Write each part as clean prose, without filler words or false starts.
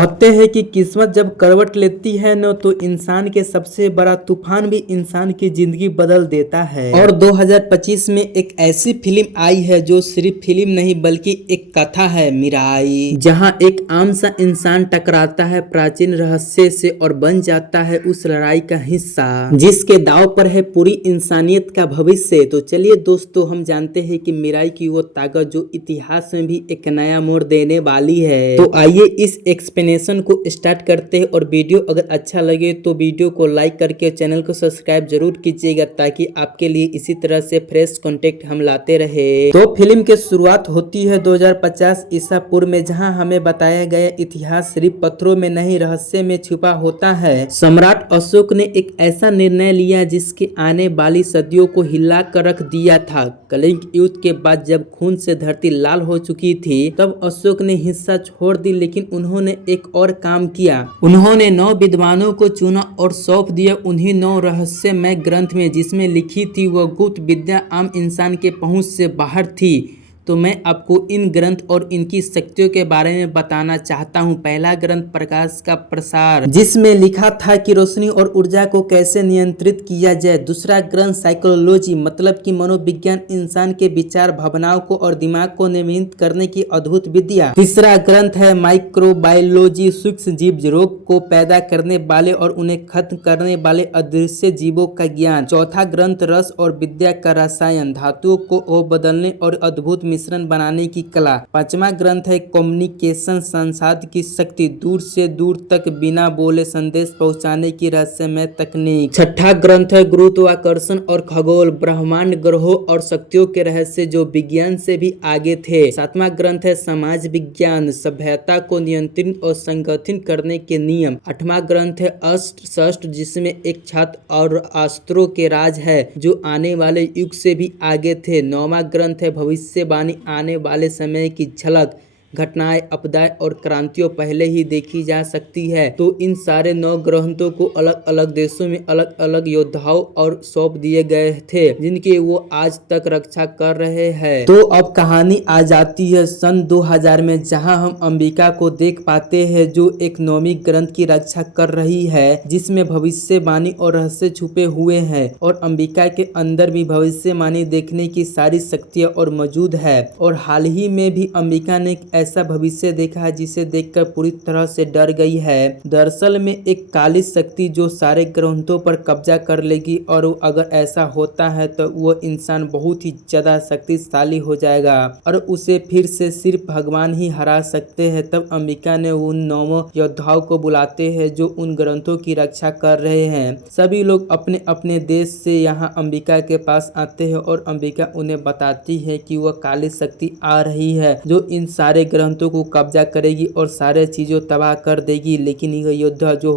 कहते हैं कि किस्मत जब करवट लेती है न तो इंसान के सबसे बड़ा तूफान भी इंसान की जिंदगी बदल देता है। और 2025 में एक ऐसी फिल्म आई है जो सिर्फ फिल्म नहीं बल्कि एक कथा है, मिराई, जहां एक आम सा इंसान टकराता है प्राचीन रहस्य से और बन जाता है उस लड़ाई का हिस्सा जिसके दांव पर है पूरी इंसानियत का भविष्य। तो चलिए दोस्तों, हम जानते हैं कि मिराई की वो ताकत जो इतिहास में भी एक नया मोड़ देने वाली है। तो आइए इस एक्सप्लेनेशन को स्टार्ट करते हैं। और वीडियो अगर अच्छा लगे तो वीडियो को लाइक करके चैनल को सब्सक्राइब जरूर कीजिएगा ताकि आपके लिए इसी तरह से फ्रेश कंटेंट हम लाते रहे। तो फिल्म की शुरुआत होती है 2050 ईसा पूर्व में, जहां हमें बताया गया इतिहास सिर्फ पत्थरों में नहीं रहस्य में छुपा होता है। सम्राट अशोक ने एक ऐसा निर्णय लिया जिसके आने वाली सदियों को हिला कर रख दिया था। कलिंग युद्ध के बाद जब खून से धरती लाल हो चुकी थी तब अशोक ने हिस्सा छोड़ दी, लेकिन उन्होंने एक और काम किया। उन्होंने 9 विद्वानों को चुना और सौंप दिया उन्हीं 9 रहस्यमय ग्रंथ में जिसमें लिखी थी वह गुप्त विद्या आम इंसान के पहुंच से बाहर थी। तो मैं आपको इन ग्रंथ और इनकी शक्तियों के बारे में बताना चाहता हूँ। पहला ग्रंथ प्रकाश का प्रसार, जिसमें लिखा था कि रोशनी और ऊर्जा को कैसे नियंत्रित किया जाए। दूसरा ग्रंथ साइकोलॉजी, मतलब कि मनोविज्ञान, इंसान के विचार, भावनाओं को और दिमाग को नियमित करने की अद्भुत विद्या। तीसरा ग्रंथ है माइक्रोबायोलॉजी, सूक्ष्म जीव, रोग को पैदा करने वाले और उन्हें खत्म करने वाले अदृश्य जीवों का ज्ञान। चौथा ग्रंथ रस और विद्या का रसायन, धातुओं को बदलने और अद्भुत मिश्रण बनाने की कला। पांचवा ग्रंथ है कम्युनिकेशन, संचार की शक्ति, दूर से दूर तक बिना बोले संदेश पहुंचाने की रहस्यमय तकनीक। छठा ग्रंथ है गुरुत्वाकर्षण और खगोल, ब्रह्मांड, ग्रहों और शक्तियों के रहस्य जो विज्ञान से भी आगे थे। सातवां ग्रंथ है समाज विज्ञान, सभ्यता को नियंत्रित और संगठित करने के नियम। आठवां ग्रंथ है अस्त्र शस्त्र, जिसमें एक छात्र और अस्त्रों के राज है जो आने वाले युग से भी आगे थे। नौवां ग्रंथ है भविष्यवाणी, आने वाले समय की झलक, घटनाएं, आपदाएं और क्रांतियों पहले ही देखी जा सकती है। तो इन सारे 9 ग्रंथों को अलग अलग देशों में अलग अलग योद्धाओं और सौंप दिए गए थे जिनकी वो आज तक रक्षा कर रहे हैं। तो अब कहानी आ जाती है सन 2000 में, जहां हम अंबिका को देख पाते हैं जो एक 9वीं ग्रंथ की रक्षा कर रही है जिसमें भविष्यवाणी और रहस्य छुपे हुए हैं। और अंबिका के अंदर भी भविष्यवाणी देखने की सारी शक्तियां और मौजूद है। और हाल ही में भी अंबिका ने ऐसा भविष्य देखा है जिसे देखकर पूरी तरह से डर गई है। दरअसल में एक काली शक्ति जो सारे ग्रंथों पर कब्जा कर लेगी और अगर ऐसा होता है तो वो इंसान बहुत ही ज्यादा शक्तिशाली हो जाएगा और उसे फिर से सिर्फ भगवान ही हरा सकते हैं। तब अंबिका ने उन 9 योद्धाओं को बुलाते हैं जो उन ग्रंथों की रक्षा कर रहे हैं। सभी लोग अपने अपने देश से यहाँ अंबिका के पास आते हैं और अंबिका उन्हें बताती है कि वह काली शक्ति आ रही है जो इन सारे ग्रंथों को कब्जा करेगी और सारे चीजों तबाह कर देगी। लेकिन ये योद्धा जो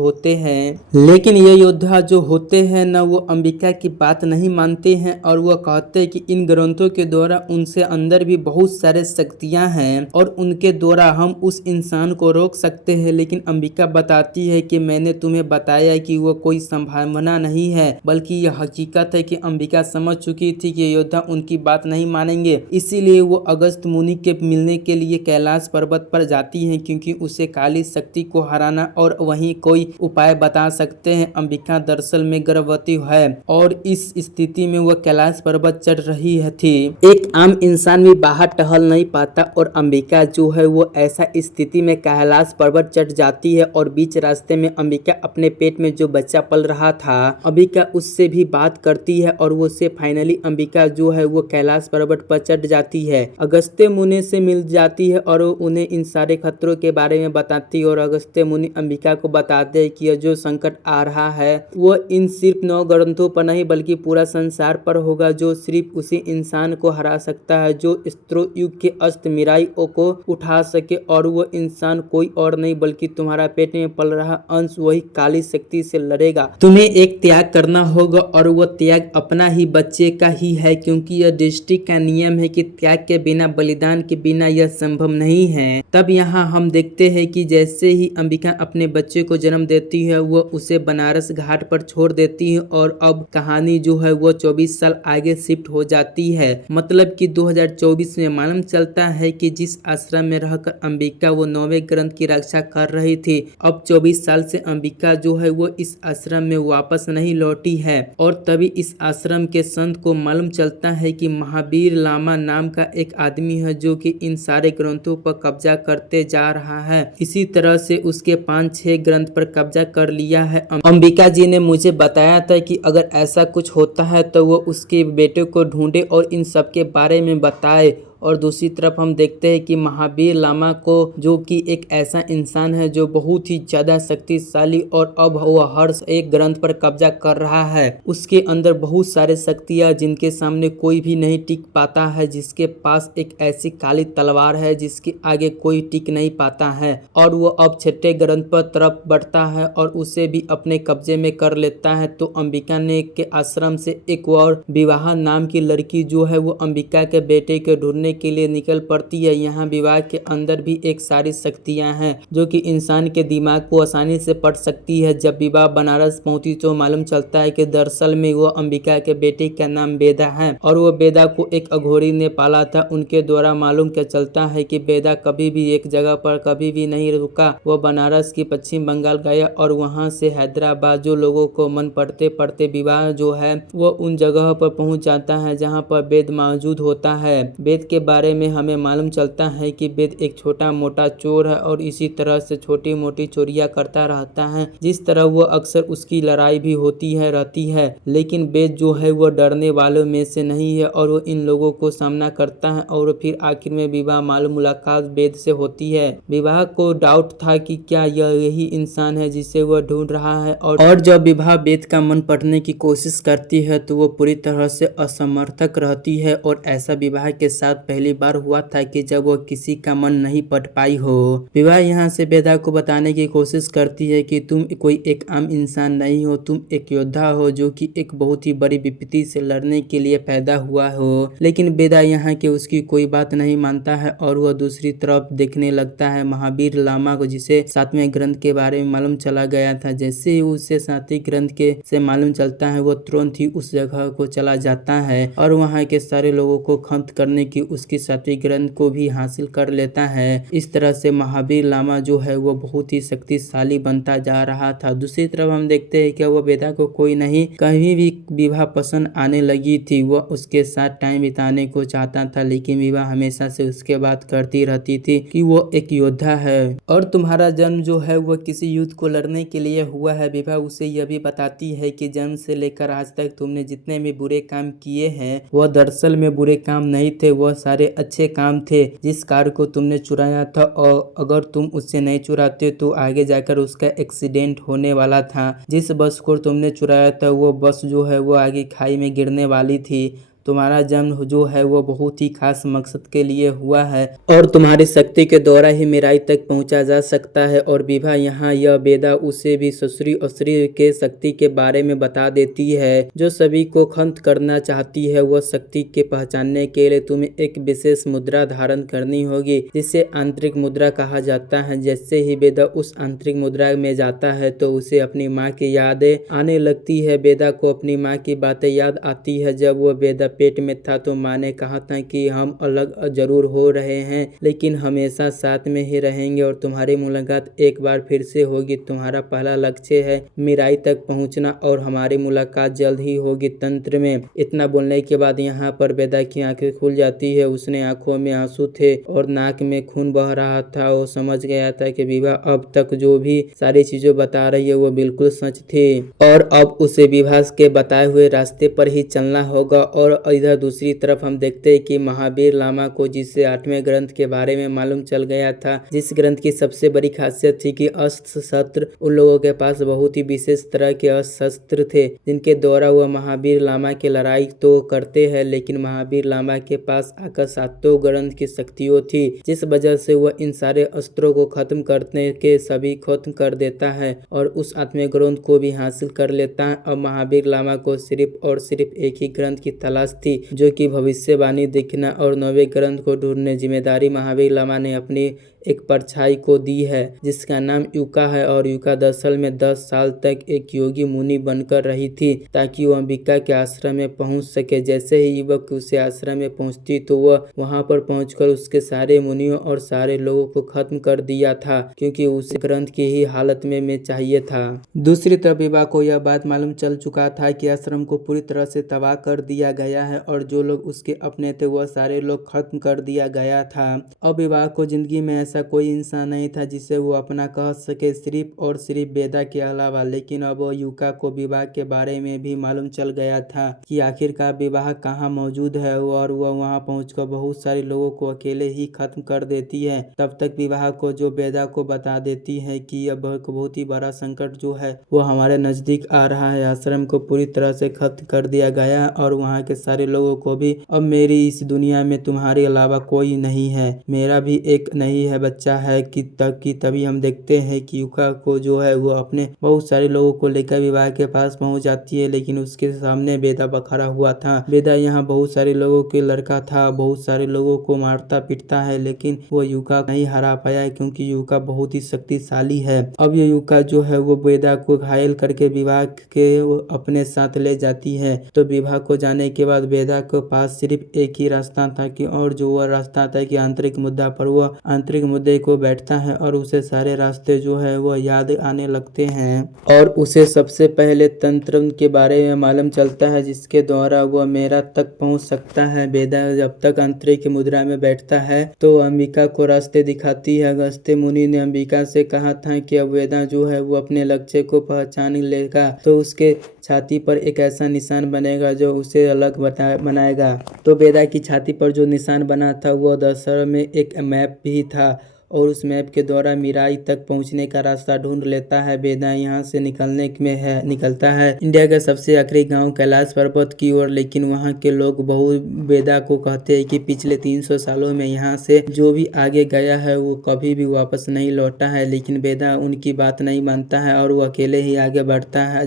होते हैं न, वो अंबिका की बात नहीं मानते हैं और वो कहते हैं कि इन ग्रंथों के द्वारा उनसे अंदर भी बहुत सारे शक्तियां हैं और उनके द्वारा हम उस इंसान को रोक सकते हैं। लेकिन अंबिका बताती है कि मैंने तुम्हें बताया कि वो कोई संभावना नहीं है बल्कि यह हकीकत है कि अंबिका समझ चुकी थी कि योद्धा उनकी बात नहीं मानेंगे। इसीलिए वो अगस्त मुनि के मिलने के लिए कैलाश पर्वत पर जाती हैं क्योंकि उसे काली शक्ति को हराना और वहीं कोई उपाय बता सकते हैं। अंबिका दरअसल में गर्भवती है और इस स्थिति में वह कैलाश पर्वत चढ़ रही थी। एक आम इंसान भी बाहर टहल नहीं पाता और अंबिका जो है वो ऐसा स्थिति में कैलाश पर्वत चढ़ जाती है और बीच रास्ते में अंबिका अपने पेट में जो बच्चा पल रहा था अंबिका उससे भी बात करती है और वो से फाइनली अंबिका जो है वो कैलाश पर्वत पर चढ़ जाती है। अगस्त्य मुनि से मिल जाती है और उन्हें इन सारे खतरों के बारे में बताती है और अगस्त्य मुनि अंबिका को बताते हैं कि यह जो संकट आ रहा है वो इन सिर्फ 9 ग्रंथों पर नहीं बल्कि पूरा संसार पर होगा जो सिर्फ उसी इंसान को हरा सकता है जो स्त्रो युग के अस्त्र मिराई को उठा सके। और वो इंसान कोई और नहीं बल्कि तुम्हारा पेट में पल रहा अंश वही काली शक्ति से लड़ेगा। तुम्हें एक त्याग करना होगा और वो त्याग अपना ही बच्चे का ही है क्योंकि यह दृष्टि का नियम है कि त्याग के बिना, बलिदान के बिना यह संभव नहीं है। तब यहाँ हम देखते हैं कि जैसे ही अंबिका अपने बच्चे को जन्म देती है वो उसे बनारस घाट पर छोड़ देती है और अब कहानी जो है वो 24 साल आगे शिफ्ट हो जाती है। मतलब कि 2024 में मालूम चलता है कि जिस आश्रम में रहकर अंबिका वो 9वें ग्रंथ की रक्षा कर रही थी, अब 24 साल से अंबिका जो है वो इस आश्रम में वापस नहीं लौटी है। और तभी इस आश्रम के संत को मालूम चलता है कि महावीर लामा नाम का एक आदमी है जो कि इन सारे ग्रंथों पर कब्जा करते जा रहा है। इसी तरह से उसके 5-6 ग्रंथ पर कब्जा कर लिया है। अंबिका जी ने मुझे बताया था कि अगर ऐसा कुछ होता है तो वो उसके बेटे को ढूंढे और इन सब के बारे में बताए। और दूसरी तरफ हम देखते हैं कि महावीर लामा को, जो कि एक ऐसा इंसान है जो बहुत ही ज़्यादा शक्तिशाली और अब वह हर एक ग्रंथ पर कब्जा कर रहा है। उसके अंदर बहुत सारे शक्तियाँ जिनके सामने कोई भी नहीं टिक पाता है, जिसके पास एक ऐसी काली तलवार है जिसके आगे कोई टिक नहीं पाता है। और वो अब 6ठे ग्रंथ पर तरफ बढ़ता है और उसे भी अपने कब्जे में कर लेता है। तो अंबिका ने के आश्रम से एक और विवाह नाम की लड़की जो है वो अंबिका के बेटे के ढूंढने के लिए निकल पड़ती है। यहाँ विवाह के अंदर भी एक सारी शक्तियाँ हैं जो कि इंसान के दिमाग को आसानी से पढ़ सकती है। जब विवाह बनारस पहुंची तो मालूम चलता है कि दरअसल में वो अंबिका के बेटे का नाम बेदा है और वो बेदा को एक अघोरी ने पाला था। उनके द्वारा मालूम क्या चलता है कि बेदा कभी भी एक जगह पर कभी भी नहीं रुका। वो बनारस की पश्चिम बंगाल गया और वहाँ से हैदराबाद, जो लोगों को मन पढ़ते पढ़ते विवाह जो है वो उन जगह पर पहुँच जाता है जहाँ पर वेद मौजूद होता है। वेद के बारे में हमें मालूम चलता है कि वेद एक छोटा मोटा चोर है और इसी तरह से छोटी मोटी चोरियां करता रहता है। जिस तरह वो अक्सर उसकी लड़ाई भी होती है रहती है, लेकिन वेद जो है वो डरने वालों में से नहीं है और वो इन लोगों को सामना करता है और फिर आखिर में विवाह मालूम मुलाकात वेद से होती है। विवाह को डाउट था कि क्या यही इंसान है जिसे वह ढूंढ रहा है और जब विवाह वेद का मन पढ़ने की कोशिश करती है तो वो पूरी तरह से असमर्थक रहती है। और ऐसा विवाह के साथ पहली बार हुआ था कि जब वो किसी का मन नहीं पढ़ पाई हो। विवाह यहाँ से बेदा को बताने की कोशिश करती है कि तुम कोई एक आम इंसान नहीं हो, तुम एक योद्धा हो जो कि एक बहुत ही बड़ी विपत्ति से लड़ने के लिए पैदा हुआ हो। लेकिन बेदा यहाँ के उसकी कोई बात नहीं मानता है और वह दूसरी तरफ देखने लगता है महावीर लामा को, जिसे 7वें ग्रंथ के बारे में मालूम चला गया था। जैसे ही उसे 7वें ग्रंथ के से मालूम चलता है वो तुरंत ही उस जगह को चला जाता है और वहाँ के सारे लोगों को खत्म करने की उसकी 7वें ग्रंथ को भी हासिल कर लेता है। इस तरह से महावीर लामा जो है वो बहुत ही शक्तिशाली बनता जा रहा था। दूसरी तरफ हम देखते हैं कि वह बेदा को कोई नहीं कहीं भी विवाह पसंद आने लगी थी। वह उसके साथ टाइम बिताने को चाहता था, लेकिन विवाह हमेशा से उसके बात करती रहती थी कि वो एक योद्धा है और तुम्हारा जन्म जो है वो किसी युद्ध को लड़ने के लिए हुआ है। विवाह उसे यह भी बताती है कि जन्म से लेकर आज तक तुमने जितने भी बुरे काम किए हैं वह दरअसल में बुरे काम नहीं थे, वह सारे अच्छे काम थे। जिस कार को तुमने चुराया था और अगर तुम उससे नहीं चुराते तो आगे जाकर उसका एक्सीडेंट होने वाला था। जिस बस को तुमने चुराया था वो बस जो है वो आगे खाई में गिरने वाली थी। तुम्हारा जन्म जो है वो बहुत ही खास मकसद के लिए हुआ है और तुम्हारी शक्ति के द्वारा ही मेराई तक पहुंचा जा सकता है। और विवाह यहाँ यह बेदा उसे भी ससुरी असुरी के शक्ति के बारे में बता देती है जो सभी को खत्म करना चाहती है। वह शक्ति के पहचानने के लिए तुम्हें एक विशेष मुद्रा धारण करनी होगी जिसे आंतरिक मुद्रा कहा जाता है। जैसे ही बेदा उस आंतरिक मुद्रा में जाता है तो उसे अपनी माँ की यादें आने लगती है। बेदा को अपनी माँ की बातें याद आती है। जब वह बेदा पेट में था तो माँ ने कहा था कि हम अलग जरूर हो रहे हैं लेकिन हमेशा साथ में ही रहेंगे और तुम्हारी मुलाकात एक बार फिर से होगी। तुम्हारा पहला लक्ष्य है मीराई तक पहुंचना और हमारी मुलाकात जल्द ही होगी तंत्र में। इतना बोलने के बाद यहाँ पर बेदा की आंखें खुल जाती है। उसने आंखों में आंसू थे और नाक में खून बह रहा था। वो समझ गया था कि विवाह अब तक जो भी सारी चीजें बता रही है वो बिल्कुल सच थी और अब उसे विवाह के बताए हुए रास्ते पर ही चलना होगा। और इधर दूसरी तरफ हम देखते हैं कि महावीर लामा को, जिसे 8वें ग्रंथ के बारे में मालूम चल गया था, जिस ग्रंथ की सबसे बड़ी खासियत थी कि अस्त्र शस्त्र उन लोगों के पास बहुत ही विशेष तरह के अस्त्र शस्त्र थे जिनके द्वारा वह महावीर लामा की लड़ाई तो करते हैं, लेकिन महावीर लामा के पास आकर 7वें ग्रंथ की शक्तियों थी जिस वजह से वह इन सारे अस्त्रों को खत्म करने के सभी खत्म कर देता है और उस 8वें ग्रंथ को भी हासिल कर लेता है। अब महावीर लामा को सिर्फ और सिर्फ एक ही ग्रंथ की तलाश तलाश थी, जो कि भविष्यवाणी देखना और नवे ग्रंथ को ढूंढने जिम्मेदारी महावीर लामा ने अपनी एक परछाई को दी है, जिसका नाम युका है। और युका दरअसल में 10 साल तक एक योगी मुनि बनकर रही थी, ताकि वह अंबिका के आश्रम में पहुंच सके। जैसे ही युवक उसे आश्रम में पहुंचती तो वह वहां पर पहुंचकर उसके सारे मुनियों और सारे लोगों को खत्म कर दिया था, क्योंकि उसे ग्रंथ की ही हालत में चाहिए था। दूसरी तरफ विभा को यह बात मालूम चल चुका था कि आश्रम को पूरी तरह से तबाह कर दिया गया है और जो लोग उसके अपने थे वह सारे लोग खत्म कर दिया गया था। अब विभा को जिंदगी में ऐसा कोई इंसान नहीं था जिसे वो अपना कह सके, सिर्फ और सिर्फ वेदा के अलावा। लेकिन अब युका को विवाह के बारे में भी मालूम चल गया था कि आखिरकार विवाह कहाँ मौजूद है, और वह वहां पहुंचकर बहुत सारे लोगों को अकेले ही खत्म कर देती है। तब तक विवाह को जो वेदा को बता देती है कि अब बहुत ही बड़ा संकट जो है वो हमारे नजदीक आ रहा है। आश्रम को पूरी तरह से खत्म कर दिया गया और वहाँ के सारे लोगों को भी, अब मेरी इस दुनिया में तुम्हारे अलावा कोई नहीं है, मेरा भी एक नहीं है बच्चा है कि तभी हम देखते हैं कि युका को जो है वो अपने बहुत सारे लोगों को लेकर विवाह के पास पहुंच जाती है। लेकिन उसके सामने वेदा खड़ा हुआ था। वेदा यहाँ बहुत सारे लोगों के लड़का था, बहुत सारे लोगों को मारता पीटता है, लेकिन वो युका नहीं हरा पाया क्योंकि युका बहुत ही शक्तिशाली है। अब ये युका जो है वो वेदा को घायल करके विवाह के अपने साथ ले जाती है। तो विवाह को जाने के बाद वेदा के पास सिर्फ एक ही रास्ता था कि, और जो वह रास्ता था कि आंतरिक मुद्दा पर वह आंतरिक मुद्दे को बैठता है और उसे सारे रास्ते जो है वो याद आने लगते हैं और उसे सबसे पहले तंत्र के बारे में मालूम चलता है, जिसके द्वारा वह मेरा तक पहुंच सकता है। वेदा जब तक आंतरिक मुद्रा में बैठता है तो अंबिका को रास्ते दिखाती है। अगस्त्य मुनि ने अंबिका से कहा था कि अब वेदा जो है वो अपने लक्ष्य को पहचान लेगा तो उसके छाती पर एक ऐसा निशान बनेगा जो उसे अलग बनाएगा। तो वेदा की छाती पर जो निशान बना था वो दरअसल में एक मैप भी था और उस मैप के द्वारा मीराई तक पहुंचने का रास्ता ढूंढ लेता है। वेदा यहाँ से निकलता है इंडिया का सबसे आखिरी गांव कैलाश पर्वत की ओर। लेकिन वहाँ के लोग बहुत वेदा को कहते हैं कि पिछले 300 सालों में यहाँ से जो भी आगे गया है वो कभी भी वापस नहीं लौटा है। लेकिन वेदा उनकी बात नहीं मानता है और वो अकेले ही आगे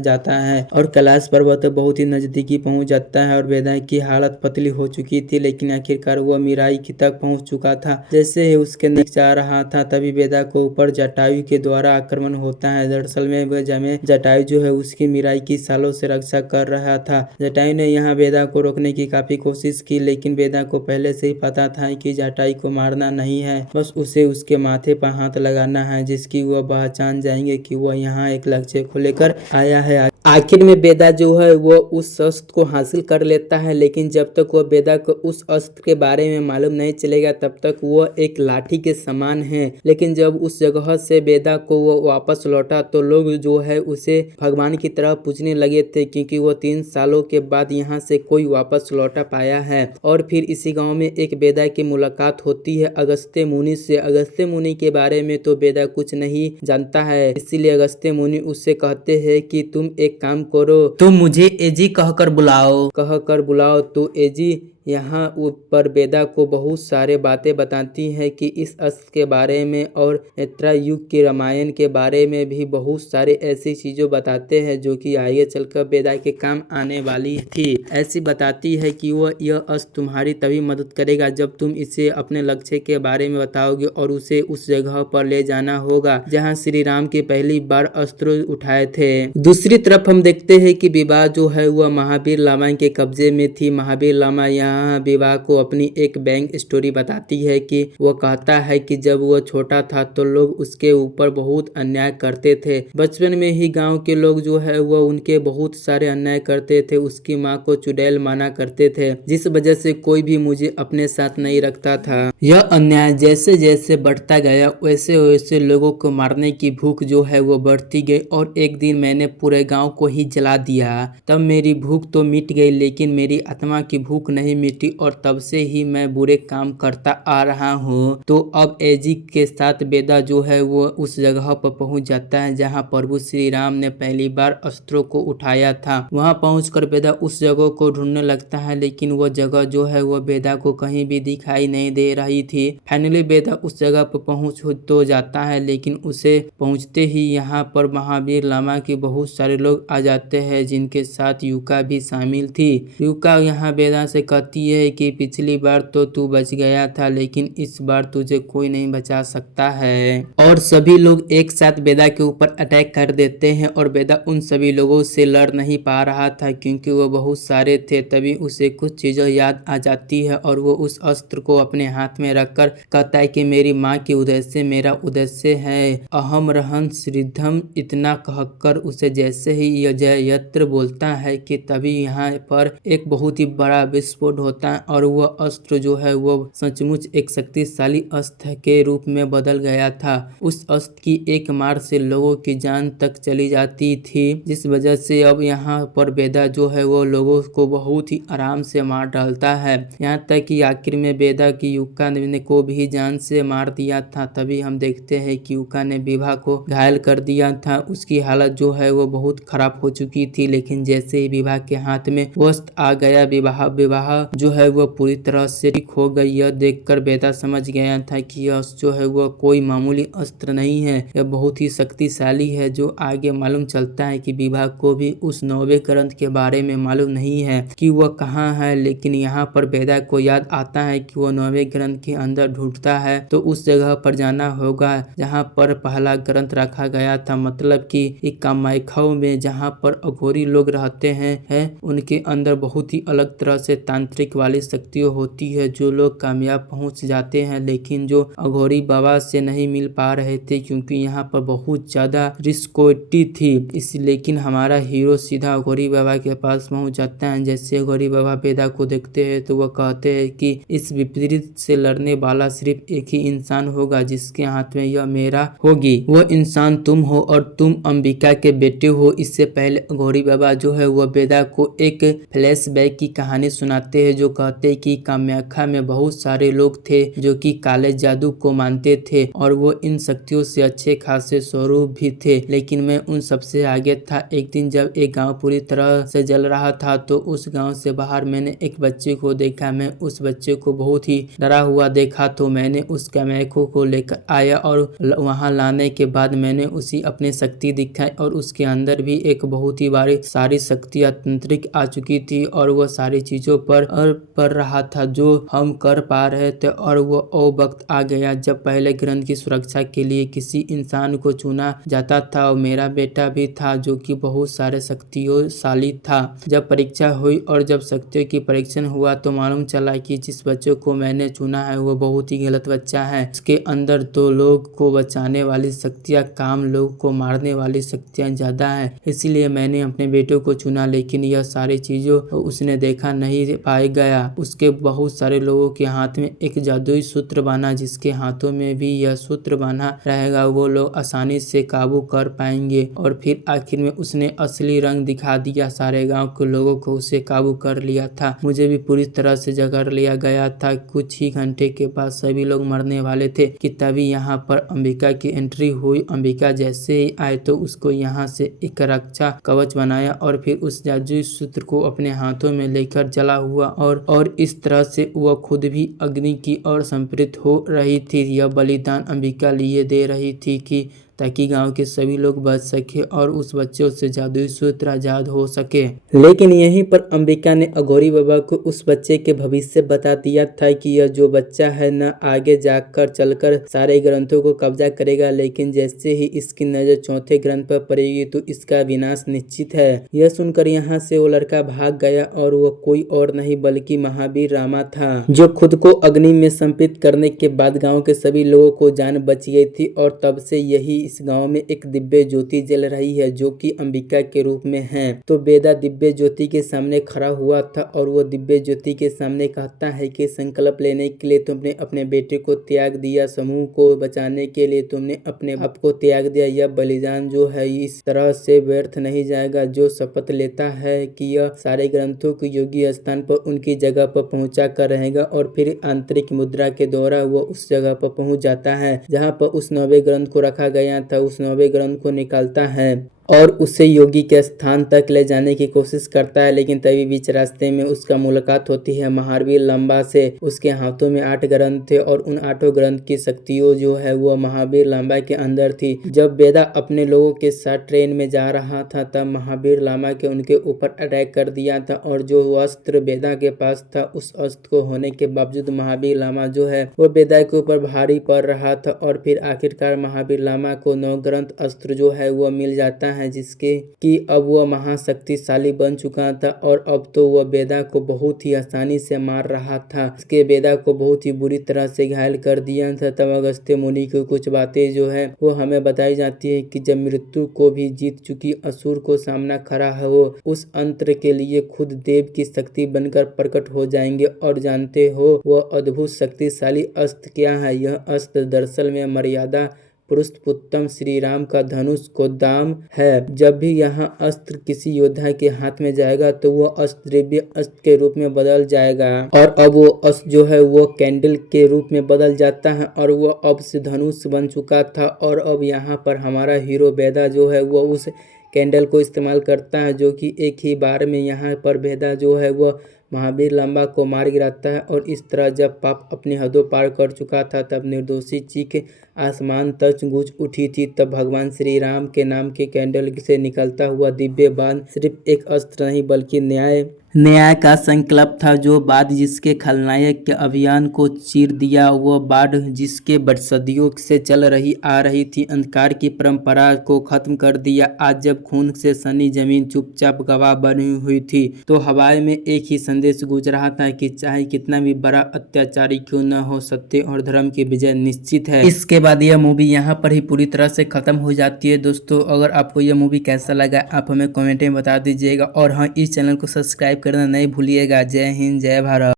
जाता है और कैलाश पर्वत बहुत ही नजदीकी पहुँच जाता है। और वेदा की हालत पतली हो चुकी थी, लेकिन आखिरकार वो मीराई तक पहुँच चुका था। जैसे ही उसके नीचे आ रहा था तभी वेदा को ऊपर जटायु के द्वारा आक्रमण होता है। दरअसल में जटायु जो है उसकी मीराई की सालों से रक्षा कर रहा था। जटायु ने यहाँ वेदा को रोकने की काफी कोशिश की, लेकिन वेदा को पहले से ही पता था कि जटायु को मारना नहीं है, बस उसे उसके माथे पर हाथ लगाना है, जिसकी वह पहचान जाएंगे कि वह यहाँ एक लक्ष्य को लेकर आया है। आखिर में वेदा जो है वो उस अस्त्र को हासिल कर लेता है, लेकिन जब तक वह वेदा को उस अस्त्र के बारे में मालूम नहीं चलेगा तब तक वह एक लाठी के समान है। लेकिन जब उस जगह से वेदा को वो वापस लौटा तो लोग जो है उसे भगवान की तरह पूजने लगे थे, क्योंकि वो 3 सालों के बाद यहाँ से कोई वापस लौटा पाया है। और फिर इसी गांव में एक वेदा की मुलाकात होती है अगस्त्य मुनि से। अगस्त्य मुनि के बारे में तो वेदा कुछ नहीं जानता है, इसीलिए अगस्त्य मुनि उससे कहते हैं कि तुम एक काम करो, तुम मुझे एजी कहकर बुलाओ। तो एजी यहाँ ऊपर वेदा को बहुत सारे बातें बताती है कि इस अस्त्र के बारे में और त्रेता युग के रामायण के बारे में भी बहुत सारे ऐसी चीज़ों बताते हैं जो कि आगे चलकर वेदा के काम आने वाली थी। ऐसी बताती है कि वह यह अस्त्र तुम्हारी तभी मदद करेगा जब तुम इसे अपने लक्ष्य के बारे में बताओगे और उसे उस जगह पर ले जाना होगा जहाँ श्री राम के पहली बार अस्त्र उठाए थे। दूसरी तरफ हम देखते हैं कि विवाह जो है वह महावीर लामा के कब्जे में थी। महावीर लामा यहाँ विवाह को अपनी एक बैंक स्टोरी बताती है कि वो कहता है कि जब वो छोटा था तो लोग उसके ऊपर बहुत अन्याय करते थे। बचपन में ही गांव के लोग जो है वो उनके बहुत सारे अन्याय करते थे। उसकी माँ को चुड़ैल माना करते थे, जिस वजह से कोई भी मुझे अपने साथ नहीं रखता था। यह अन्याय जैसे जैसे बढ़ता गया वैसे वैसे लोगों को मारने की भूख जो है वो बढ़ती गई और एक दिन मैंने पूरे गाँव को ही जला दिया। तब मेरी भूख तो मिट गई, लेकिन मेरी आत्मा की भूख नहीं मिट्टी और तब से ही मैं बुरे काम करता आ रहा हूँ। तो अब एजी के साथ बेदा जो है वो उस जगह पर पहुंच जाता है जहां प्रभु श्री राम ने पहली बार अस्त्रों को उठाया था। वहां पहुंचकर बेदा उस जगह को ढूंढने लगता है, लेकिन वो जगह जो है वो बेदा को कहीं भी दिखाई नहीं दे रही थी। फाइनली बेदा उस जगह पर पहुंच तो जाता है, लेकिन उसे पहुंचते ही यहाँ पर महावीर लामा के बहुत सारे लोग आ जाते हैं, जिनके साथ युका भी शामिल थी। युका यहाँ बेदा से कहती है कि पिछली बार तो तू बच गया था, लेकिन इस बार तुझे कोई नहीं बचा सकता है। और सभी लोग एक साथ बेदा के ऊपर अटैक कर देते हैं और बेदा उन सभी लोगों से लड़ नहीं पा रहा था क्योंकि वो बहुत सारे थे। तभी उसे कुछ चीजें याद आ जाती है और वो उस अस्त्र को अपने हाथ में रखकर कहता है कि मेरी माँ के उद्देश्य मेरा उद्देश्य है, अहम रहन श्रीधम। इतना कहकर उसे जैसे ही यह जयत्र बोलता है कि तभी यहाँ पर एक बहुत ही बड़ा विस्फोट होता है और वह अस्त्र जो है वो सचमुच एक शक्तिशाली अस्त्र के रूप में बदल गया था। उस अस्त्र की एक मार से लोगों की जान तक चली जाती थी, जिस वजह से अब यहाँ पर बेदा जो है वो लोगों को बहुत ही आराम से मार डालता है। यहाँ तक कि आखिर में बेदा की युका ने को भी जान से मार दिया था। तभी हम देखते हैं कि युका ने विवाह को घायल कर दिया था। उसकी हालत जो है वो बहुत खराब हो चुकी थी, लेकिन जैसे ही विवाह के हाथ में वस्त्र आ गया विवाह जो है वो पूरी तरह से ठीक हो गई। यह देखकर बेदा समझ गया था कि यह जो है वो कोई मामूली अस्त्र नहीं है, यह बहुत ही शक्तिशाली है। जो आगे मालूम चलता है कि विवाह को भी उस 9वें ग्रंथ के बारे में मालूम नहीं है कि वह कहाँ है, लेकिन यहाँ पर बेदा को याद आता है कि वह 9वें ग्रंथ के अंदर ढूंढता है तो उस जगह पर जाना होगा जहाँ पर पहला ग्रंथ रखा गया था, मतलब कि एक कामाख्या में जहाँ पर अघोरी लोग रहते हैं उनके अंदर बहुत ही अलग तरह से तांत्रिक वाली शक्तियाँ होती है। जो लोग कामयाब पहुंच जाते हैं, लेकिन जो अघोरी बाबा से नहीं मिल पा रहे थे क्योंकि यहाँ पर बहुत ज्यादा रिस्कोटी थी लेकिन हमारा हीरो सीधा अघोरी बाबा के पास पहुंच जाता है। जैसे अघोरी बाबा बेदा को देखते हैं तो वह कहते हैं कि इस विपरीत से लड़ने वाला सिर्फ एक ही इंसान होगा जिसके हाथ में यह मेरा होगी, वह इंसान तुम हो और तुम अंबिका के बेटे हो। इससे पहले अघोरी बाबा जो है वह बेदा को एक फ्लैशबैक की कहानी सुनाते हैं, जो कहते हैं कि कामाख्या में बहुत सारे लोग थे जो कि काले जादू को मानते थे और वो इन शक्तियों से अच्छे खासे स्वरूप भी थे, लेकिन मैं उन सबसे आगे था। एक दिन जब एक गांव पूरी तरह से जल रहा था तो उस गांव से बाहर मैंने एक बच्चे को देखा। मैं उस बच्चे को बहुत ही डरा हुआ देखा तो मैंने उस कामाख्या को लेकर आया और वहां लाने के बाद मैंने उसी अपनी शक्ति दिखाई और उसके अंदर भी एक बहुत ही बड़ी सारी शक्तियां तांत्रिक आ चुकी थी और वह सारी चीजों पर रहा था जो हम कर पा रहे थे। और वो वक्त आ गया जब पहले ग्रंथ की सुरक्षा के लिए किसी इंसान को चुना जाता था और मेरा बेटा भी था जो कि बहुत सारे शक्तिशाली था। जब परीक्षा हुई और जब शक्तियों की परीक्षण हुआ तो मालूम चला कि जिस बच्चे को मैंने चुना है वो बहुत ही गलत बच्चा है। उसके अंदर तो लोग को बचाने वाली शक्तियाँ काम, लोग को मारने वाली शक्तियाँ ज्यादा है, इसीलिए मैंने अपने बेटे को चुना। लेकिन यह सारी चीजों उसने देखा नहीं पाए गया। उसके बहुत सारे लोगों के हाथ में एक जादुई सूत्र बना, जिसके हाथों में भी यह सूत्र बना रहेगा वो लोग आसानी से काबू कर पाएंगे। और फिर आखिर में उसने असली रंग दिखा दिया, सारे गांव के लोगों को उसे काबू कर लिया था। मुझे भी पूरी तरह से जकड़ लिया गया था। कुछ ही घंटे के बाद सभी लोग मरने वाले थे कि तभी यहाँ पर अंबिका की एंट्री हुई। अंबिका जैसे ही आए तो उसको यहाँ से एक रक्षा कवच बनाया और फिर उस जादुई सूत्र को अपने हाथों में लेकर जला हुआ और इस तरह से वह खुद भी अग्नि की ओर संप्रेरित हो रही थी। यह बलिदान अंबिका लिए दे रही थी कि ताकि गांव के सभी लोग बच सके और उस बच्चे से जादुई सूत्र आजाद हो सके। लेकिन यहीं पर अंबिका ने अघोरी बाबा को उस बच्चे के भविष्य बता दिया था कि यह जो बच्चा है न आगे जाकर चलकर सारे ग्रंथों को कब्जा करेगा, लेकिन जैसे ही इसकी नजर चौथे ग्रंथ पर पड़ेगी तो इसका विनाश निश्चित है। यह सुनकर यहाँ से वो लड़का भाग गया और वो कोई और नहीं बल्कि महावीर रामा था, जो खुद को अग्नि में संपृक्त करने के बाद गाँव के सभी लोगों को जान बच गई थी और तब से यही इस गांव में एक दिव्य ज्योति जल रही है जो कि अंबिका के रूप में है। तो बेदा दिव्य ज्योति के सामने खड़ा हुआ था और वो दिव्य ज्योति के सामने कहता है कि संकल्प लेने के लिए तुमने अपने बेटे को त्याग दिया, समूह को बचाने के लिए तुमने अपने आप को त्याग दिया। यह बलिदान जो है इस तरह से व्यर्थ नहीं जाएगा। जो शपथ लेता है कि यह सारे ग्रंथों को योगी स्थान पर उनकी जगह पर पहुंचा कर रहेगा और फिर आंतरिक मुद्रा के द्वारा वो उस जगह पर पहुंच जाता है जहां पर उस 9वें ग्रंथ को रखा गया था। उस 9वें ग्रंथ को निकालता है और उसे योगी के स्थान तक ले जाने की कोशिश करता है, लेकिन तभी बीच रास्ते में उसका मुलाकात होती है महावीर लांबा से। उसके हाथों में 8 ग्रंथ थे और उन 8 ग्रंथ की शक्तियों जो है वो महावीर लांबा के अंदर थी। जब बेदा अपने लोगों के साथ ट्रेन में जा रहा था तब महावीर लांबा के उनके ऊपर अटैक कर दिया था और जो अस्त्र बेदा के पास था उस अस्त्र को होने के बावजूद महावीर लांबा जो है वो बेदा के ऊपर भारी पड़ रहा था और फिर आखिरकार महावीर लांबा को 9 ग्रंथ अस्त्र जो है वो मिल जाता है जिसके कि अब वह महाशक्तिशाली बन चुका था और अब तो वह बेदा को बहुत ही आसानी से मार रहा था। इसके बेदा को बहुत ही बुरी तरह से घायल कर दिया था। तब अगस्त्य मुनि की कुछ बातें जो है वो हमें बताई जाती है कि जब मृत्यु को भी जीत चुकी असुर को सामना खड़ा है वो उस अंतर के लिए खुद देव की शक्ति बनकर प्रकट हो जाएंगे। और जानते हो वह अद्भुत शक्तिशाली अस्त्र क्या है? यह अस्त्र दरअसल में मर्यादा पुरुषोत्तम श्री राम का धनुष को दाम है। जब भी यहाँ अस्त्र किसी योद्धा के हाथ में जाएगा तो वो अस्त्र दिव्य अस्त्र के रूप में बदल जाएगा और अब वो अस्त्र जो है वो कैंडल के रूप में बदल जाता है और वो अब से धनुष बन चुका था। और अब यहाँ पर हमारा हीरो बेदा जो है वो उस कैंडल को इस्तेमाल करता है जो कि एक ही बार में यहाँ पर बेदा जो है वो महावीर लांबा को मार गिराता है। और इस तरह जब पाप अपनी हदों पार कर चुका था तब निर्दोषी चीख आसमान तक गूंज उठी थी। तब भगवान श्री राम के नाम के कैंडल से निकलता हुआ दिव्य बाण सिर्फ एक अस्त्र नहीं बल्कि न्याय का संकल्प था जो बाद जिसके खलनायक के अभियान को चीर दिया। वह बाढ़ जिसके सदियों से चल रही आ रही थी अंधकार की परंपरा को खत्म कर दिया। आज जब खून से सनी जमीन चुपचाप गवाह बनी हुई थी तो हवाए में एक ही संदेश गूंज रहा था कि चाहे कितना भी बड़ा अत्याचारी क्यों न हो, सत्य और धर्म की विजय निश्चित है। इसके बाद यह मूवी यहाँ पर ही पूरी तरह से खत्म हो जाती है। दोस्तों अगर आपको यह मूवी कैसा लगा आप हमें कमेंट में बता दीजिएगा और हाँ इस चैनल को सब्सक्राइब करना नहीं भूलिएगा। जय हिंद, जय भारत।